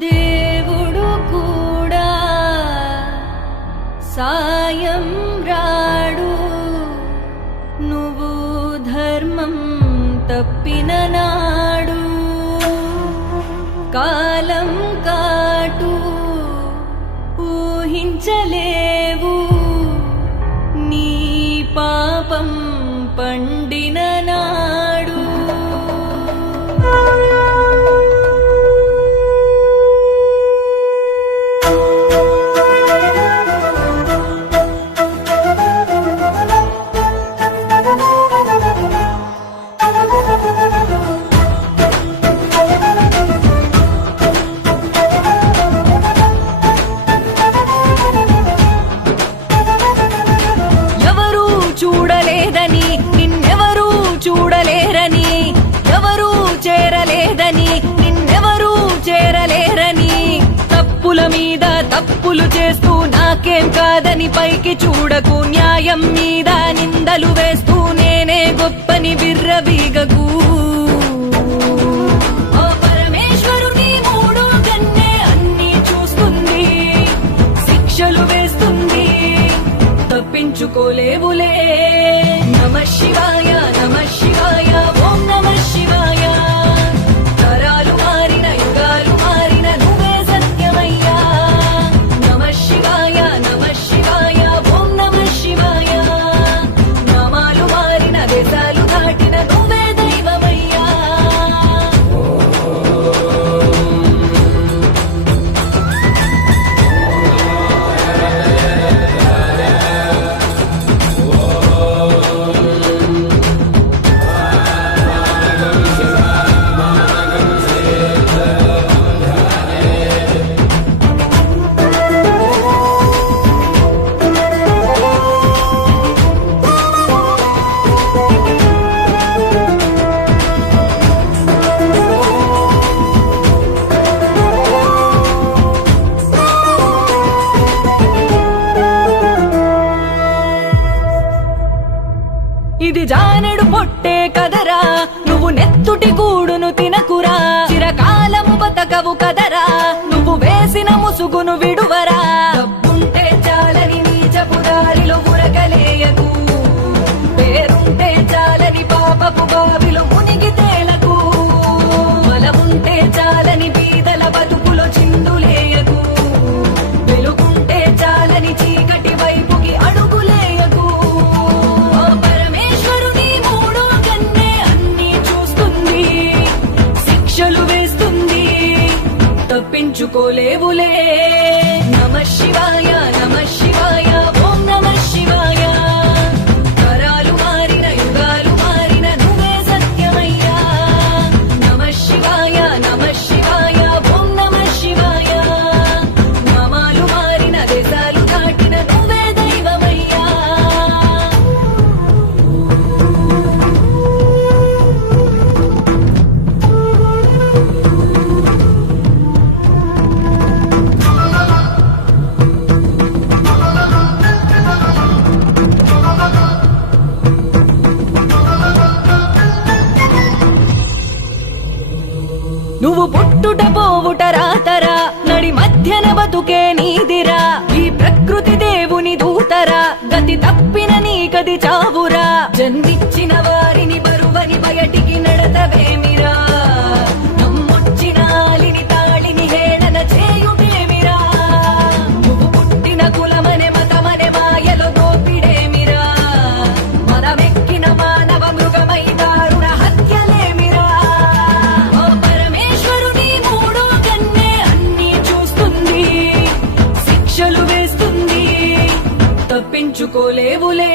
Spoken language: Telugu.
దేవుడు కూడా సాయం రాడు, నువ్వు ధర్మం తప్పిన నాడు. కాలం కాటు ఊహించలేవు, నీ పాపం పండిన నాడు. చూడలేదని నిన్నెవరూ చూడలేరని, ఎవరూ చేరలేదని నిన్నెవరూ చేరలేరని, తప్పుల మీద తప్పులు చేస్తూ నాకేం కాదని పైకి చూడకు, న్యాయం మీద నిందలు వేస్తూ నేనే గొప్పని బిర్రబీగకు. ఓ పరమేశ్వరుని మూడు కన్నే అన్నీ చూస్తుంది, శిక్షలు వేస్తుంది, తప్పించుకోలేవులే. నమః శివాయ నమః శివాయ ఓం నమః శివాయ. తరాలు మారిన యుగాలు మారిన నువ్వే సత్యమయ్యా. నమః శివాయ నమః శివాయ ఓం నమః శివాయ. నామాలు మారిన దేశాలు దాటిన నువ్వే దైవమయ్యా. ఇది జానెడు పొట్టే కదరా, నువ్వు నెత్తుటి కూడును తినకురా, చిరకాలము బతకవు కదరా, నువ్వు వేసిన ముసుగును విడువరా. డబ్బుంటే చాలని నీచపు దారిలో ఉరకలేయకు, పేరుంటే చాలని పాపపు బావిలో మునిగి తేలకు, బలముంటే చాలని బీదల బతుకులో చిందులేయకు, వెలుగుంటే చాలని చీకటి వైపుకి అడుగులేయకు. శిక్షలు వేస్తుంది, తప్పించుకోలేవులే. నమః శివాయ నమః శివాయ ఓం నమః శివాయ. తరాలు మారిన యుగాలు మారిన నువ్వే సత్యమయ్యా. నమః శివాయ నమః శివాయ ఓం నమః శివాయ. నామాలు మారిన దేశాలు దాటిన నువ్వే దైవమయ్యా. నువ్వు పుట్టుట పోవుట రాతరా, నడి మధ్యన బతుకే నీదిరా, ఈ ప్రకృతి దేవుని దూతరా, గతి తప్పిన నీకది చావురా. జన్మిచ్చిన వారిని బరువని బయటికి నడతవేమిరా, నమ్మొచ్చిన ఆలిని తాళిని హేళన చేయుటేమిరా, నువ్వు పుట్టిన కులమనే మతమనే మాయలో దోపిడేమిరా, మనమెక్కిన మానవ మృగమై దారుణ హత్యలేమిరా. శిక్షలు వేస్తుంది, తప్పించుకోలేవులే.